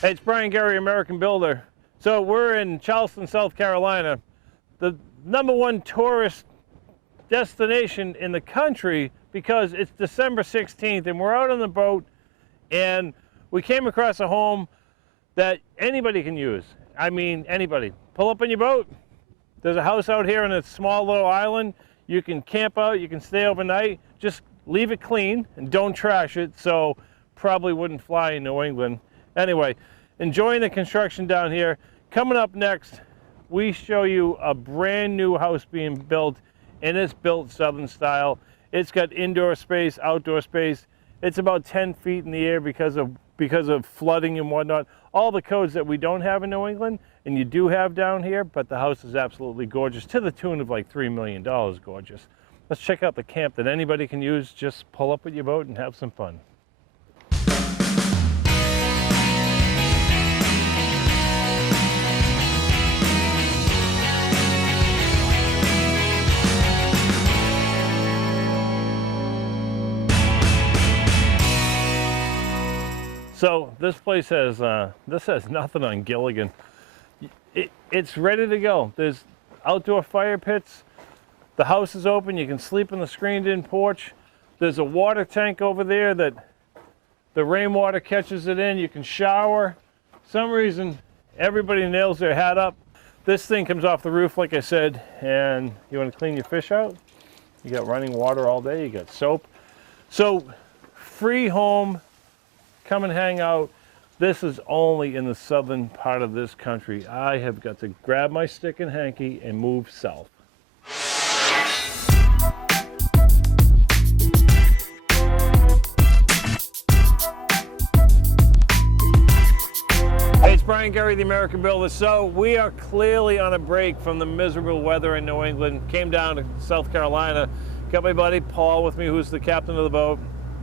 Hey, it's Brian Gurry, American Builder. So we're in Charleston, South Carolina, the #1 tourist destination in the country because it's December 16th and we're out on the boat and we came across a home that anybody can use. I mean, anybody. Pull up on your boat. There's a house out here on a small little island. You can camp out, you can stay overnight. Just leave it clean and don't trash it, so probably wouldn't fly in New England. Anyway, enjoying the construction down here. Coming up next, we show you a brand new house being built, and it's built Southern style. It's got indoor space, outdoor space. It's about 10 feet in the air because of flooding and whatnot. All the codes that we don't have in New England, and you do have down here, but the house is absolutely gorgeous, to the tune of like $3 million gorgeous. Let's check out the camp that anybody can use. Just pull up with your boat and have some fun. So this place has nothing on Gilligan. It's ready to go. There's outdoor fire pits. The house is open. You can sleep in the screened-in porch. There's a water tank over there that the rainwater catches it in. You can shower. For some reason, everybody nails their hat up. This thing comes off the roof, like I said, and you want to clean your fish out? You got running water all day. You got soap. So, free home. Come and hang out. This is only in the southern part of this country. I have got to grab my stick and hanky and move south. Hey, it's Brian Gurry, the American Builder. So we are clearly on a break from the miserable weather in New England. Came down to South Carolina. Got my buddy Paul with me, who's the captain of the boat.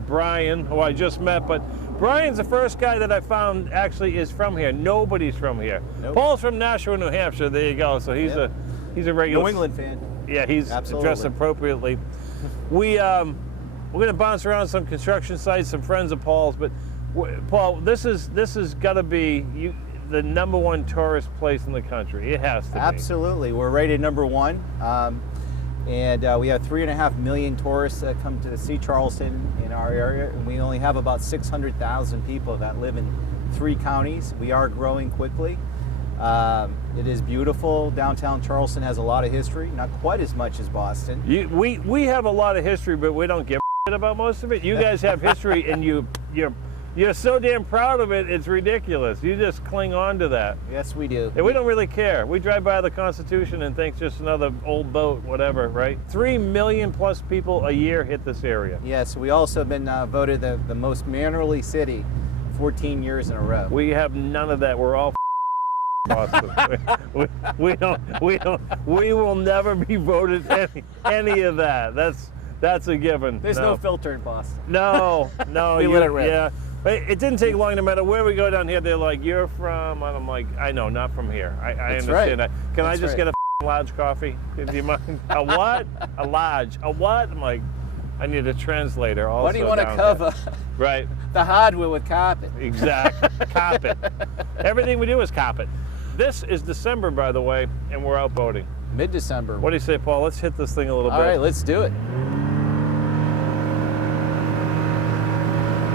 Brian, who I just met, but Brian's the first guy that I found actually is from here. Nobody's from here. Nope. Paul's from Nashua, New Hampshire. There you go. So he's a regular New England fan. Yeah, he's Absolutely. Dressed appropriately. We're going to bounce around some construction sites, some friends of Paul's. But Paul, this is got to be the #1 tourist place in the country. It has to be. Absolutely. We're rated #1. And we have 3.5 million tourists that come to see Charleston in our area, and we only have about 600,000 people that live in 3 counties. We are growing quickly. It is beautiful. Downtown Charleston has a lot of history, not quite as much as Boston. We have a lot of history, but we don't give a shit about most of it. You guys have history, and you're so damn proud of it, it's ridiculous. You just cling on to that. Yes, we do. And we don't really care. We drive by the Constitution and think it's just another old boat, whatever, right? 3 million plus people a year hit this area. Yes, we also have been voted the most mannerly city 14 years in a row. We have none of that. We're all Boston. We will never be voted any of that. That's a given. There's no filter in Boston. No. We let it rip. Yeah. It didn't take long, no matter where we go down here, they're like, you're from, and I'm like, I know, not from here. I understand that. Can I just get a large coffee? Do you mind? A what? A large. A what? I'm like, I need a translator also. What do you want to cover? Right. The hardware with carpet. Exactly. Carpet. Everything we do is carpet. This is December, by the way, and we're out boating. Mid-December. What do you say, Paul? Let's hit this thing a little bit. All right, let's do it.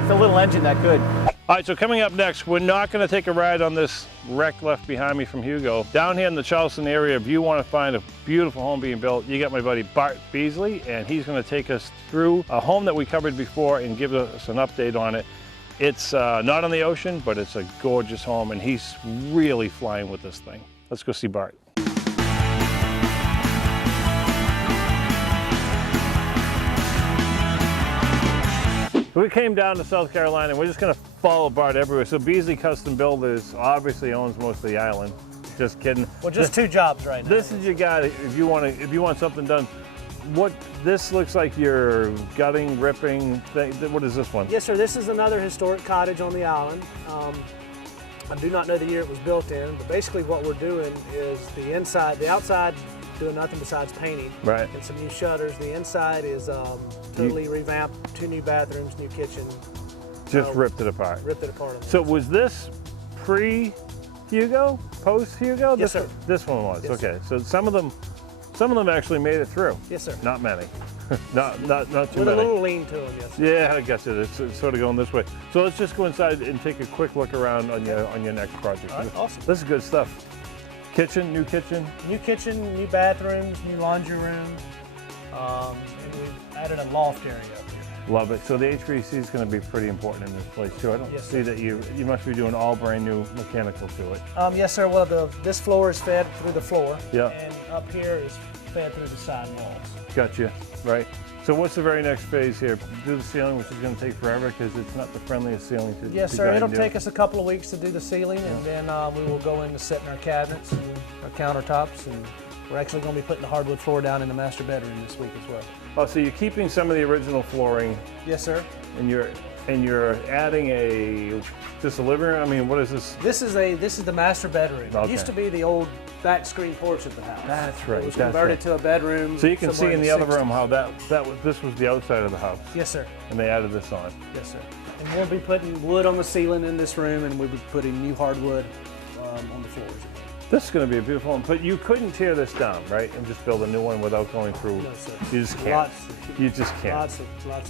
It's a little engine that good. All right, so coming up next, we're not going to take a ride on this wreck left behind me from Hugo. Down here in the Charleston area, if you want to find a beautiful home being built, you got my buddy Bart Beasley, and he's going to take us through a home that we covered before and give us an update on it. It's not on the ocean, but it's a gorgeous home, and he's really flying with this thing. Let's go see Bart. We came down to South Carolina, and we're just going to follow Bart everywhere. So Beasley Custom Builders obviously owns most of the island. Just kidding. Well, just 2 jobs right now. This is your guy if you want something done. This looks like your gutting, ripping thing. What is this one? Yes, sir. This is another historic cottage on the island. I do not know the year it was built in, but basically what we're doing is the outside doing nothing besides painting. Right. And some new shutters. The inside is totally revamped, 2 new bathrooms, new kitchen. Just ripped it apart. Ripped it apart. So was this pre-Hugo, post-Hugo? Yes, sir. This one was, Yes, okay. So some of them actually made it through. Yes, sir. Not many. not too With many. a little lean to them, yes, sir. Yeah, I got you. It's sort of going this way. So let's just go inside and take a quick look around on your next project. All right, awesome. This is good stuff. Kitchen, new kitchen. New kitchen, new bathrooms, new laundry room. And we've added a loft area up here. Love it. So the HVAC is going to be pretty important in this place too. I don't Yes, see sir. that you must be doing all brand new mechanical to it. Yes, sir. Well, this floor is fed through the floor. Yeah. And up here is fed through the side walls. Gotcha. Right. So what's the very next phase here? Do the ceiling, which is going to take forever because it's not the friendliest ceiling to Yes, to sir. go It'll and do. take us a couple of weeks to do the ceiling, and then we will go in to set in our cabinets and our countertops, and we're actually going to be putting the hardwood floor down in the master bedroom this week as well. Oh, so you're keeping some of the original flooring, Yes, sir. and you're adding just a living room. I mean, what is this? This is the master bedroom. It Okay. used to be the old back screen porch of the house. That's right, It was that's converted right. to a bedroom. So you can see somewhere in the other 60s. room how this was the outside of the house, Yes, sir. and they added this on. Yes, sir. And we'll be putting wood on the ceiling in this room, and we'll be putting new hardwood on the floors. This is going to be a beautiful one, but you couldn't tear this down, right, and just build a new one without going through. No, sir. You just can't. Lots, You just can't. lots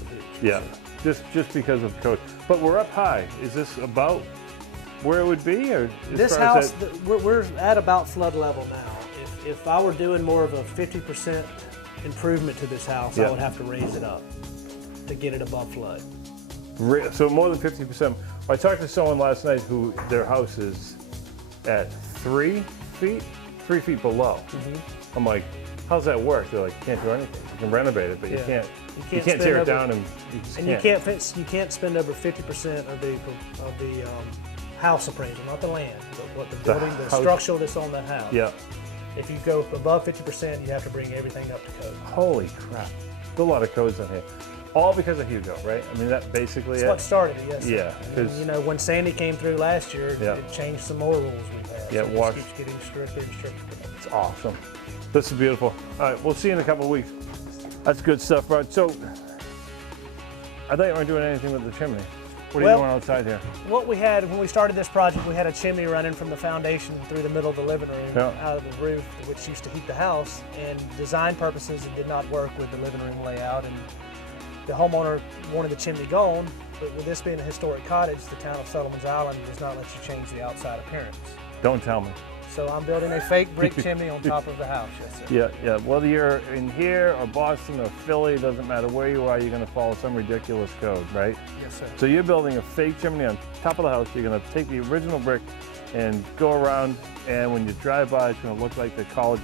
of hoops. Yeah, just because of code. But we're up high. Is this about where it would be, or as This far as house, we're at about flood level now. If I were doing more of a 50% improvement to this house, Yeah. I would have to raise it up to get it above flood. So more than 50%. I talked to someone last night who their house is at 3 feet below. Mm-hmm. I'm like, how's that work? They're like, you can't do anything. You can renovate it, but Yeah. you can't spend tear it over- down, and you just And can't. you can't spend over 50% of the house appraisal, not the land, but what the building, the house- structure that's on the house. Yeah. If you go above 50%, you have to bring everything up to code. Holy crap. There's a lot of codes in here. All because of Hugo, right? I mean, that basically That's it. what started it, yes. sir. Yeah, And then, 'cause- you know, when Sandy came through last year, Yeah. it changed some more rules we've had. Yeah, so it watch. just keeps getting stricter and stricter. It's awesome. This is beautiful. All right, we'll see you in a couple of weeks. That's good stuff, bro. So, I thought you weren't doing anything with the chimney. What are you Well- doing outside here? What we had when we started this project, we had a chimney running from the foundation through the middle of the living room Yeah. out of the roof, which used to heat the house. And design purposes, it did not work with the living room layout. And the homeowner wanted the chimney gone, but with this being a historic cottage, the town of Solomon's Island does not let you change the outside appearance. Don't tell me. So I'm building a fake brick chimney on top of the house, yes, sir. Yeah. Whether you're in here or Boston or Philly, doesn't matter where you are, you're going to follow some ridiculous code, right? Yes, sir. So you're building a fake chimney on top of the house. You're going to take the original brick and go around, and when you drive by, it's going to look like the cottage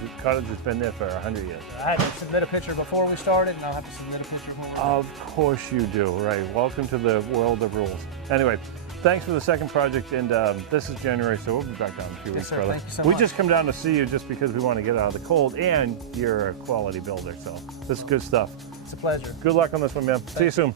has been there for 100 years. I had to submit a picture before we started, and I'll have to submit a picture when we're done. Of course you do, right? Welcome to the world of rules. Anyway, thanks for the second project, and this is January, so we'll be back down in a few weeks, sir. brother. Thank you so we much. just come down to see you just because we want to get out of the cold, and you're a quality builder, so this is good stuff. It's a pleasure. Good luck on this one, man. See you soon.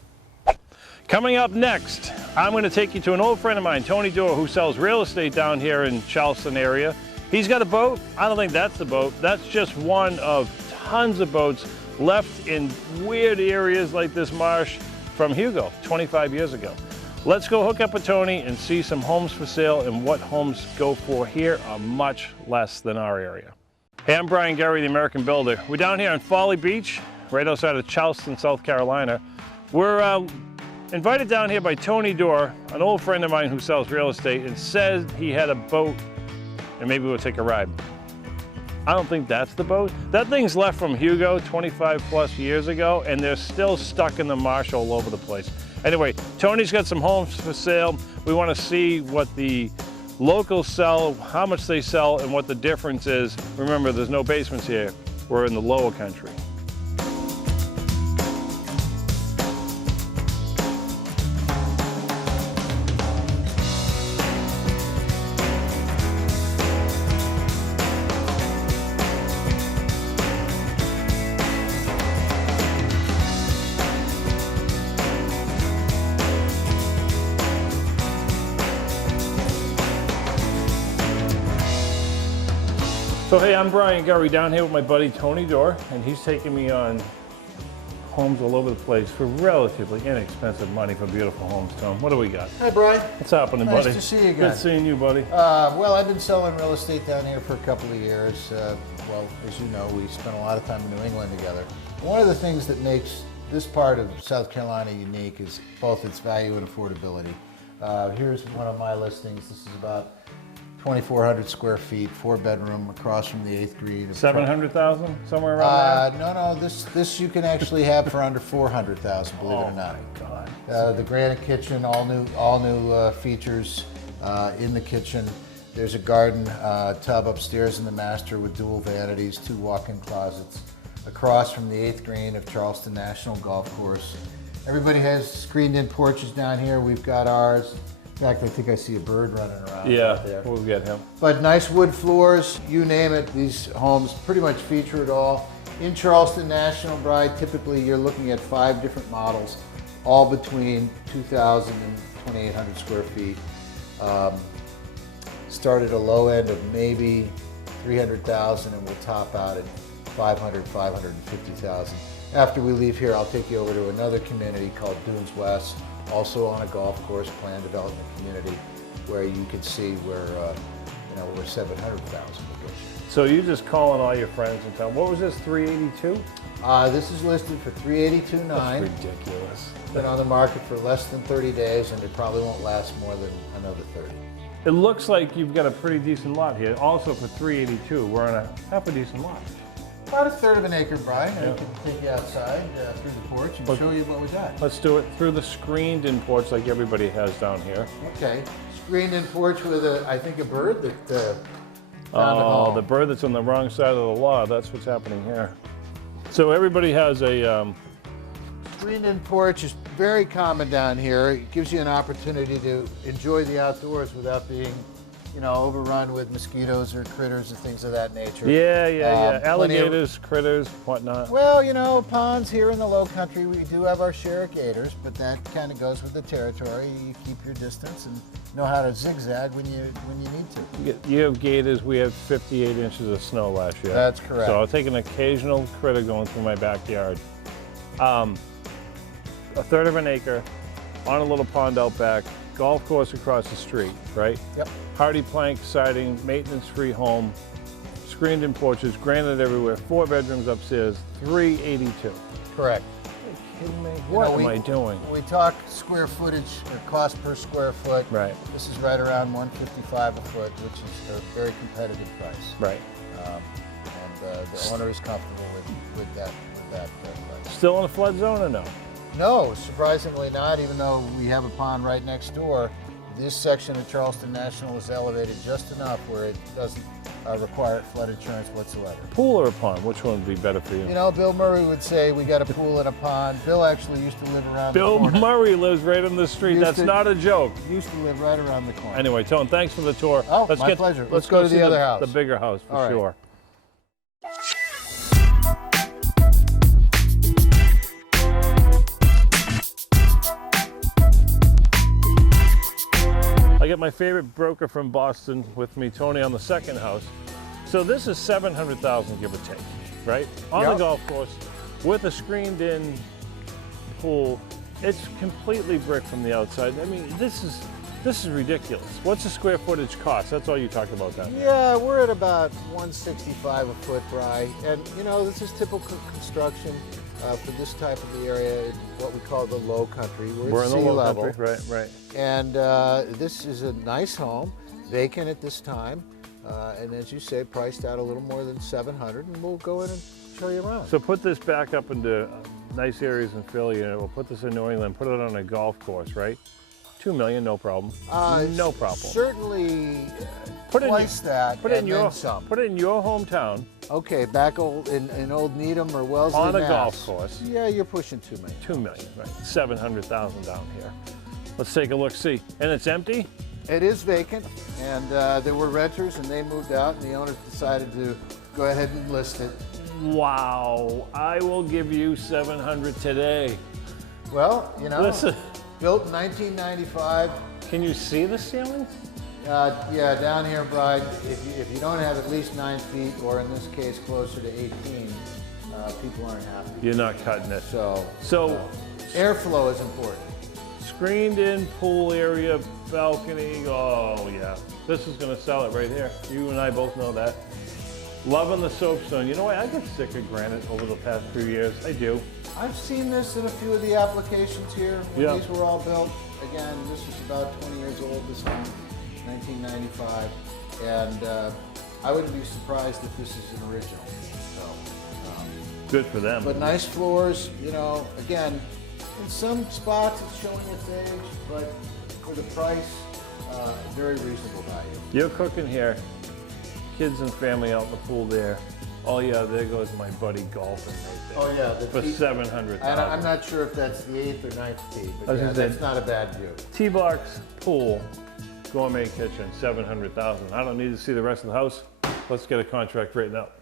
Coming up next, I'm going to take you to an old friend of mine, Tony Dorr, who sells real estate down here in Charleston area. He's got a boat. I don't think that's the boat. That's just one of tons of boats left in weird areas like this marsh from Hugo 25 years ago. Let's go hook up with Tony and see some homes for sale, and what homes go for here are much less than our area. Hey, I'm Brian Gurry, the American Builder. We're down here on Folly Beach, right outside of Charleston, South Carolina. We're invited down here by Tony Dorr, an old friend of mine who sells real estate, and said he had a boat and maybe we'll take a ride. I don't think that's the boat. That thing's left from Hugo 25 plus years ago, and they're still stuck in the marsh all over the place. Anyway, Tony's got some homes for sale. We want to see what the locals sell, how much they sell, and what the difference is. Remember, there's no basements here. We're in the lower country. So hey, I'm Brian Gurry down here with my buddy Tony Dorr, and he's taking me on homes all over the place for relatively inexpensive money for beautiful homes, Tom. What do we got? Hi, Brian. What's happening, Nice buddy? to see you again. Good seeing you, buddy. Well, I've been selling real estate down here for a couple of years. Well, as you know, we spent a lot of time in New England together. One of the things that makes this part of South Carolina unique is both its value and affordability. Here's one of my listings. This is about 2,400 square feet, 4-bedroom, across from the 8th green. 700,000, somewhere around there? No, this you can actually have for under 400,000, believe it or not. Oh my God. The granite kitchen, all new features in the kitchen. There's a garden tub upstairs in the master with dual vanities, 2 walk-in closets, across from the 8th green of Charleston National Golf Course. Everybody has screened-in porches down here. We've got ours. In fact, I think I see a bird running around out there. We'll get him. But nice wood floors, you name it. These homes pretty much feature it all. In Charleston National, Bride, typically you're looking at 5 different models, all between 2,000 and 2,800 square feet. Start at a low end of maybe 300,000 and we'll top out at 500, 550,000. After we leave here, I'll take you over to another community called Dunes West, also on a golf course, planned development community, where you can see where, where 700,000 will go. So you just calling all your friends and telling, what was this, 382? This is listed for $382,900. That's ridiculous. Been on the market for less than 30 days, and it probably won't last more than another 30. It looks like you've got a pretty decent lot here. Also for 382, we're on a half a decent lot. About a third of an acre, Brian. Yeah. I can take you outside through the porch and show you what we got. Let's do it through the screened-in porch like everybody has down here. Okay. Screened-in porch with I think a bird that found a Oh, home. the bird that's on the wrong side of the law. That's what's happening here. So everybody has a Screened-in porch is very common down here. It gives you an opportunity to enjoy the outdoors without being, overrun with mosquitoes or critters and things of that nature. yeah. Plenty of- Alligators, critters, whatnot. Well, ponds here in the low country, we do have our share of gators, but that kind of goes with the territory. You keep your distance and know how to zigzag when you need to. You have gators. We had 58 inches of snow last year. That's correct. So I'll take an occasional critter going through my backyard. A third of an acre on a little pond out back, golf course across the street, right? Yep. Hardy plank siding, maintenance-free home, screened-in porches, granite everywhere, 4 bedrooms upstairs, 382. Correct. Are you kidding me? What am I doing? We talk square footage or cost per square foot. Right. This is right around $155 a foot, which is a very competitive price. Right. And the owner is comfortable with that price. Still in the flood zone or no? No, surprisingly not, even though we have a pond right next door. This section of Charleston National is elevated just enough where it doesn't require flood insurance whatsoever. Pool or a pond? Which one would be better for you? Bill Murray would say we got a pool and a pond. Bill actually used to live around Bill the corner. Murray lives right on the street. Used That's to- not a joke. Used to live right around the corner. Anyway, Tone, thanks for the tour. Oh, my pleasure. Let's go to see the other house. The bigger house, for All right. sure. I got my favorite broker from Boston with me, Tony, on the second house. So this is 700,000, give or take, right? On the Yep. golf course with a screened-in pool. It's completely brick from the outside. I mean, this is ridiculous. What's the square footage cost? That's all you talked about down there. Yeah, we're at about $165 a foot, Bry. And this is typical construction for this type of the area in what we call the low country. We're at in the sea low level. country, right. And this is a nice home, vacant at this time. And as you say, priced out a little more than $700, and we'll go in and show you around. So put this back up into nice areas in Philly, and we'll put this in New England, put it on a golf course, right? $2 million, no problem. No problem. Certainly Put it in twice that, Put it in and your then some. Put it in your hometown Okay, back in Old Needham or Wellesley, on a Mass. golf course. Yeah, you're pushing $2 million. $2 million, right? 700,000 down here. Let's take a look. See, and it's empty. It is vacant, and there were renters, and they moved out, and the owners decided to go ahead and list it. Wow! I will give you 700 today. Well, Listen, built in 1995. can you see the ceilings? Yeah, down here, Bride, if you don't have at least 9 feet, or in this case, closer to 18, people aren't happy. You're not cutting it. So airflow is important. Screened in pool area, balcony, oh yeah. This is gonna sell it right here. You and I both know that. Loving the soapstone. You know what, I get sick of granite over the past few years. I do. I've seen this in a few of the applications here when these were all built. Again, this is about 20 years old, this home, 1995. And I wouldn't be surprised if this is an original. So, good for them. but nice floors, you know, again, in some spots it's showing its age, but for the price, very reasonable value. You're cooking here, kids and family out in the pool there. Oh yeah, there goes my buddy golfing right there. Oh yeah, For $700,000. I'm not sure if that's the 8th or 9th tee, but yeah, that's not a bad view. T-box, pool, gourmet kitchen, $700,000. I don't need to see the rest of the house. Let's get a contract written up.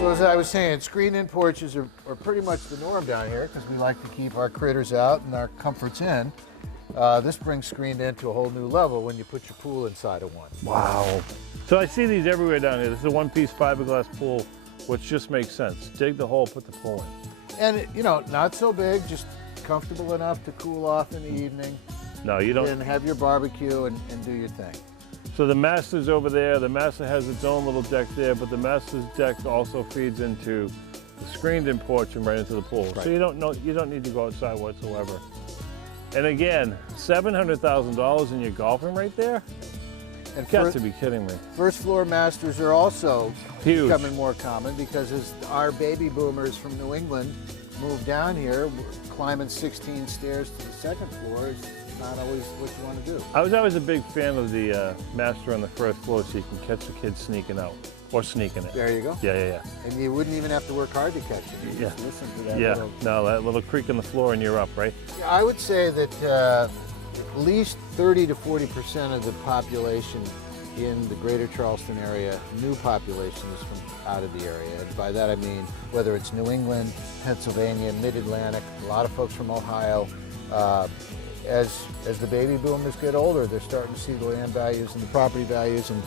So as I was saying, screened-in porches are pretty much the norm down here because we like to keep our critters out and our comforts in. This brings screened in to a whole new level when you put your pool inside of one. Wow. So I see these everywhere down here. This is a one-piece fiberglass pool, which just makes sense. Dig the hole, put the pool in. And you know, not so big, just comfortable enough to cool off in the evening. No, you don't. And have your barbecue and do your thing. So the master's over there. The master has its own little deck there, but the master's deck also feeds into the screened-in porch and right into the pool. Right. So you don't need to go outside whatsoever. And again, $700,000 in your golfing right there? And You've got to be kidding me. First floor masters are also Huge. becoming more common because as our baby boomers from New England move down here, climbing 16 stairs to the second floor is not always what you want to do. I was always a big fan of the master on the first floor so you can catch the kids sneaking out or sneaking it. There you go. Yeah. And you wouldn't even have to work hard to catch it. You just listen to that little... No, that little creak in the floor and you're up, right? I would say that at least 30 to 40% of the population in the greater Charleston area, new population is from out of the area. And by that I mean whether it's New England, Pennsylvania, Mid-Atlantic, a lot of folks from Ohio. As the baby boomers get older, they're starting to see the land values and the property values. And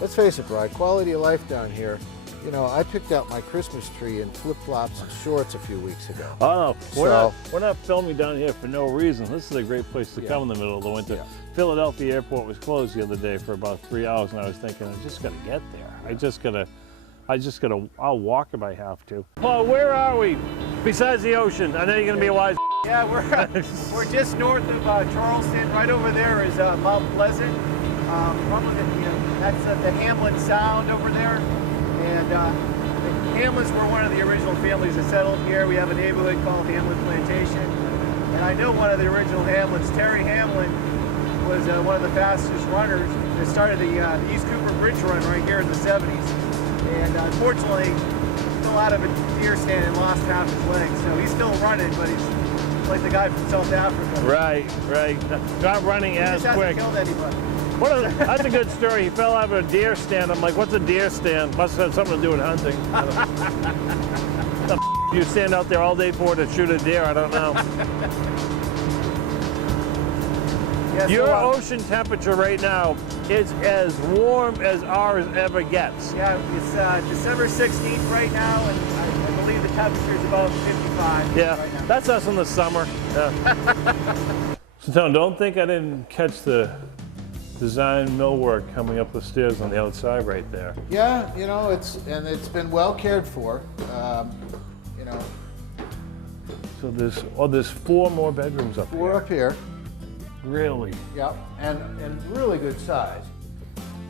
let's face it, Brian, quality of life down here. You know, I picked out my Christmas tree in flip-flops and shorts a few weeks ago. Oh, no, we're not filming down here for no reason. This is a great place to come in the middle of the winter. Yeah. Philadelphia airport was closed the other day for about 3 hours, and I was thinking, I just gotta get there. I'll walk if I have to. Paul, where are we? Besides the ocean, I know you're gonna be a wise. Yeah, we're just north of Charleston. Right over there is Mount Pleasant. Probably that's the Hamlin Sound over there. And the Hamlins were one of the original families that settled here. We have a neighborhood called Hamlin Plantation. And I know one of the original Hamlins, Terry Hamlin, was one of the fastest runners that started the East Cooper Bridge Run right here in the 70s. And unfortunately, fell out of a deer stand and lost half his leg. So he's still running, but he's like the guy from South Africa. Right. Not running as quick. He just hasn't killed anybody. That's a good story. He fell out of a deer stand. I'm like, what's a deer stand? Must have something to do with hunting. You stand out there all day for to shoot a deer? I don't know. Yeah, Your ocean temperature right now is as warm as ours ever gets. Yeah, it's December 16th right now, and I believe the temperature is about 55 right now. That's us in the summer. Yeah. So Tom, don't think I didn't catch the design millwork coming up the stairs on the outside right there. Yeah, you know, it's been well cared for. You know, So there's 4 more bedrooms up 4 here. up here. Really? Yep, and really good size.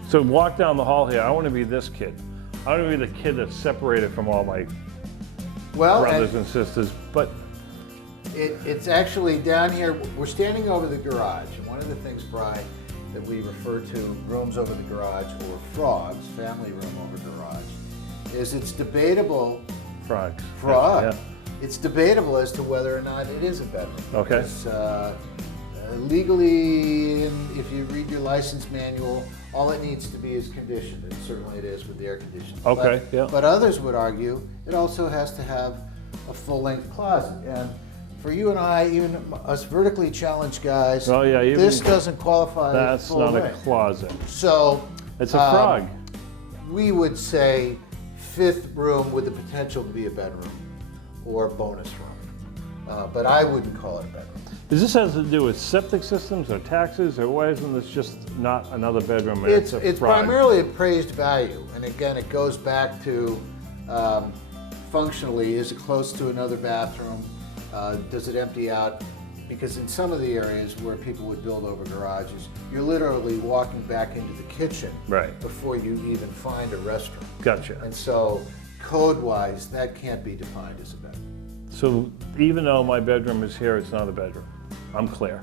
So walk down the hall here. I want to be this kid. I want to be the kid that's separated from all my brothers and sisters. But it's actually down here. We're standing over the garage. And one of the things, Brian, that we refer to rooms over the garage or frogs, family room over garage, is it's debatable. frogs. Frog. Yeah. It's debatable as to whether or not it is a bedroom. Okay. Because, legally, if you read your license manual, all it needs to be is conditioned, and certainly it is with the air conditioning. Okay, yeah. But others would argue it also has to have a full-length closet. And for you and I, even us vertically challenged guys, Oh, yeah, even this doesn't qualify as That's full not a length. closet. So It's a frog. we would say 5th room with the potential to be a bedroom or a bonus room. But I wouldn't call it a bedroom. Does this have to do with septic systems or taxes, or why isn't this just not another bedroom and it's a It's frog? primarily appraised value, and again, it goes back to functionally, is it close to another bathroom? Does it empty out? Because in some of the areas where people would build over garages, you're literally walking back into the kitchen Right. before you even find a restroom. Gotcha. And so, code-wise, that can't be defined as a bedroom. So even though my bedroom is here, it's not a bedroom. I'm clear.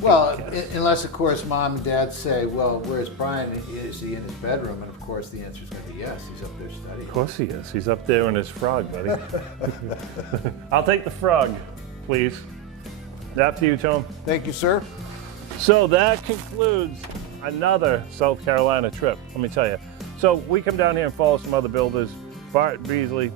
Well, Yes. unless of course mom and dad say, well, where's Brian? Is he in his bedroom? And of course the answer is going to be yes, he's up there studying. Of course he is. He's up there in his frog, buddy. I'll take the frog, please. After you, Tom. Thank you, sir. So that concludes another South Carolina trip, let me tell you. So we come down here and follow some other builders. Bart Beasley,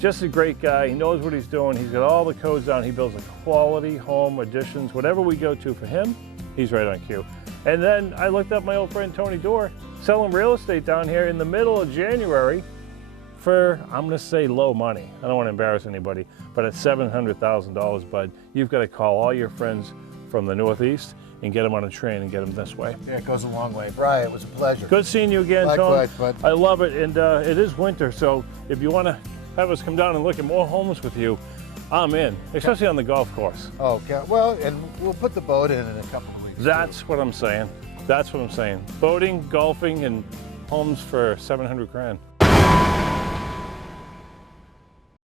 just a great guy. He knows what he's doing. He's got all the codes down. He builds a quality home additions. Whatever we go to for him, he's right on cue. And then I looked up my old friend Tony Dorr, selling real estate down here in the middle of January for, I'm gonna say low money. I don't wanna embarrass anybody, but at $700,000, bud. You've gotta call all your friends from the Northeast and get them on a train and get them this way. Yeah, it goes a long way. Brian, it was a pleasure. Good seeing you again, Likewise, Tom. bud. I love it, and it is winter, so if you wanna have us come down and look at more homes with you, I'm in, especially on the golf course. Okay, well, and we'll put the boat in a couple of weeks. That's what I'm saying. That's what I'm saying. Boating, golfing, and homes for 700 grand.